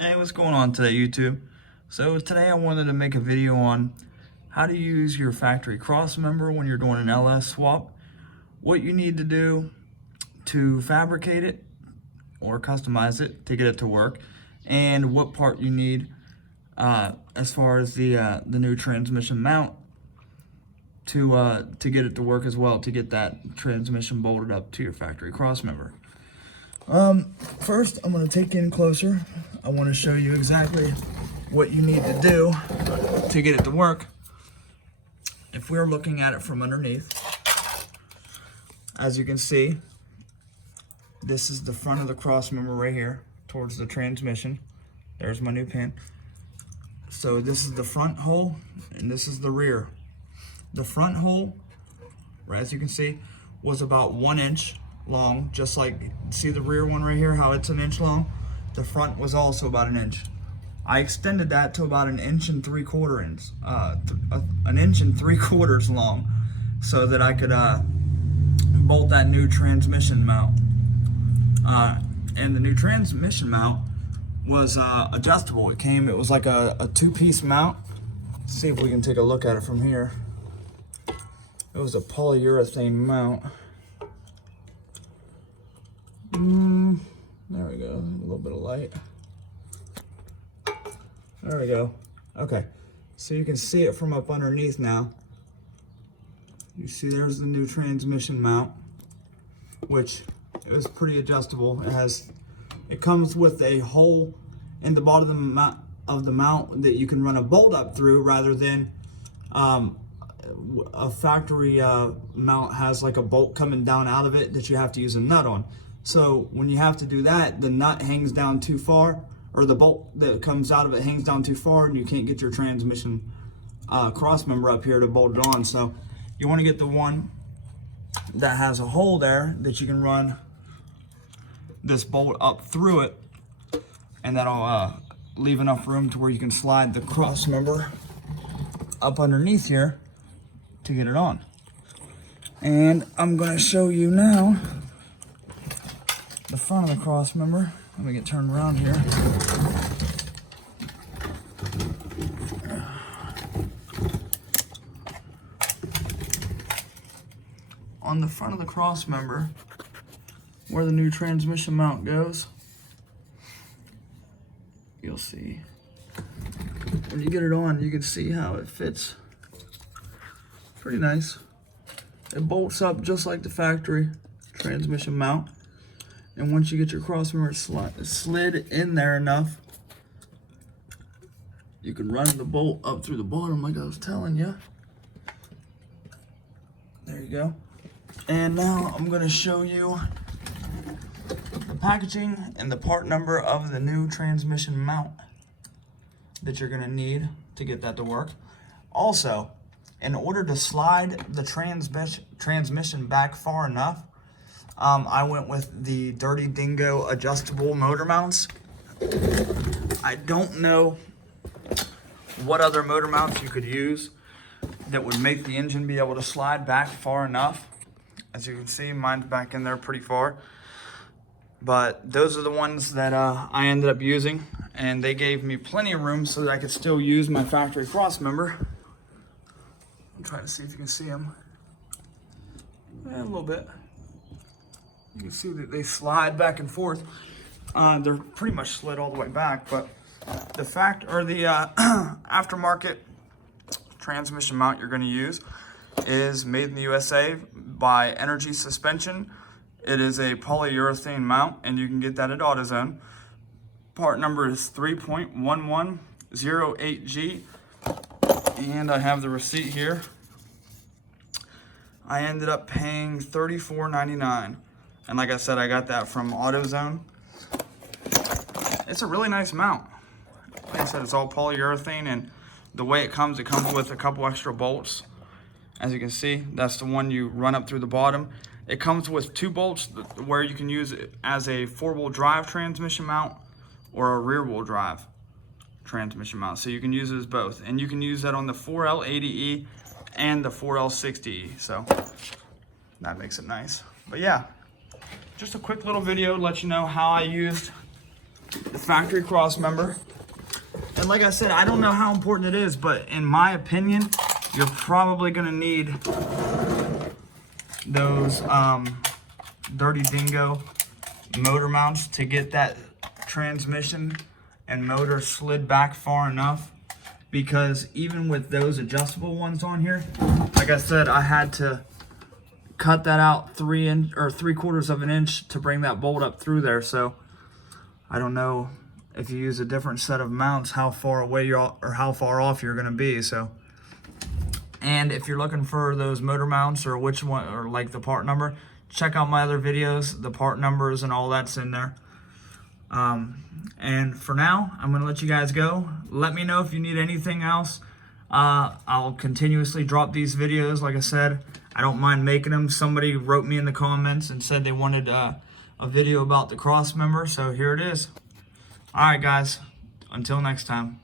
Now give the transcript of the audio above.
Hey, what's going on today, YouTube? So today I wanted to make a video on how to use your factory cross member when you're doing an LS swap, what you need to do to fabricate it or customize it to get it to work, and what part you need as far as the new transmission mount to get it to work as well, to get that transmission bolted up to your factory cross member. First, I'm going to take in closer. I want to show you exactly what you need to do to get it to work. If we're looking at it from underneath, as you can see, this is the front of the cross member right here towards the transmission. There's my new pin. So this is the front hole and this is the rear. The front hole, as you can see, was about 1 inch long, just like, see the rear one right here, how it's 1 inch long? The front was also about 1 inch. I extended that to about 1 3/4 inch, 1 3/4 inches long, so that I could bolt that new transmission mount. And the new transmission mount was adjustable. It was like a two-piece mount. Let's see if we can take a look at it from here. It was a polyurethane mount. There we go, a little bit of light. There we go. Okay, so you can see it from up underneath now. You see there's the new transmission mount, which is pretty adjustable. It comes with a hole in the bottom of the mount that you can run a bolt up through, rather than a factory mount has like a bolt coming down out of it that you have to use a nut on. So when you have to do that, the nut hangs down too far, or the bolt that comes out of it hangs down too far, and you can't get your transmission cross member up here to bolt it on. So you want to get the one that has a hole there that you can run this bolt up through it, and that'll leave enough room to where you can slide the cross member up underneath here to get it on. And I'm going to show you now the front of the cross member. Let me get turned around here. On the front of the cross member, where the new transmission mount goes, you'll see, when you get it on, you can see how it fits. Pretty nice. It bolts up just like the factory transmission mount. And once you get your cross member slid in there enough, you can run the bolt up through the bottom like I was telling you. There you go. And now I'm going to show you the packaging and the part number of the new transmission mount that you're going to need to get that to work. Also, in order to slide the transmission back far enough, I went with the Dirty Dingo adjustable motor mounts. I don't know what other motor mounts you could use that would make the engine be able to slide back far enough. As you can see, mine's back in there pretty far. But those are the ones that I ended up using, and they gave me plenty of room so that I could still use my factory cross member. I'm trying to see if you can see them. A little bit. You can see that they slide back and forth. They're pretty much slid all the way back, but the aftermarket transmission mount you're going to use is made in the USA by Energy Suspension. It is a polyurethane mount, and you can get that at AutoZone. Part number is 3.1108G, and I have the receipt here. I ended up paying $34.99. And like I said, I got that from AutoZone. It's a really nice mount. Like I said, it's all polyurethane, and the way it comes with a couple extra bolts. As you can see, that's the one you run up through the bottom. It comes with 2 bolts where you can use it as a 4-wheel drive transmission mount or a rear-wheel drive transmission mount. So you can use it as both. And you can use that on the 4L80E and the 4L60E. So that makes it nice. But yeah, just a quick little video to let you know how I used the factory cross member. And like I said, I don't know how important it is, but in my opinion, you're probably gonna need those Dirty Dingo motor mounts to get that transmission and motor slid back far enough, because even with those adjustable ones on here, like I said, I had to cut that out 3/4 of an inch to bring that bolt up through there. So I don't know if you use a different set of mounts, how far away you're or how far off you're going to be. So, and if you're looking for those motor mounts or which one, or like the part number, check out my other videos. The part numbers and all that's in there. And for now, I'm going to let you guys go. Let me know if you need anything else. I'll continuously drop these videos. Like I said, I don't mind making them. Somebody wrote me in the comments and said they wanted a video about the cross member, so here it is. All right, guys, until next time.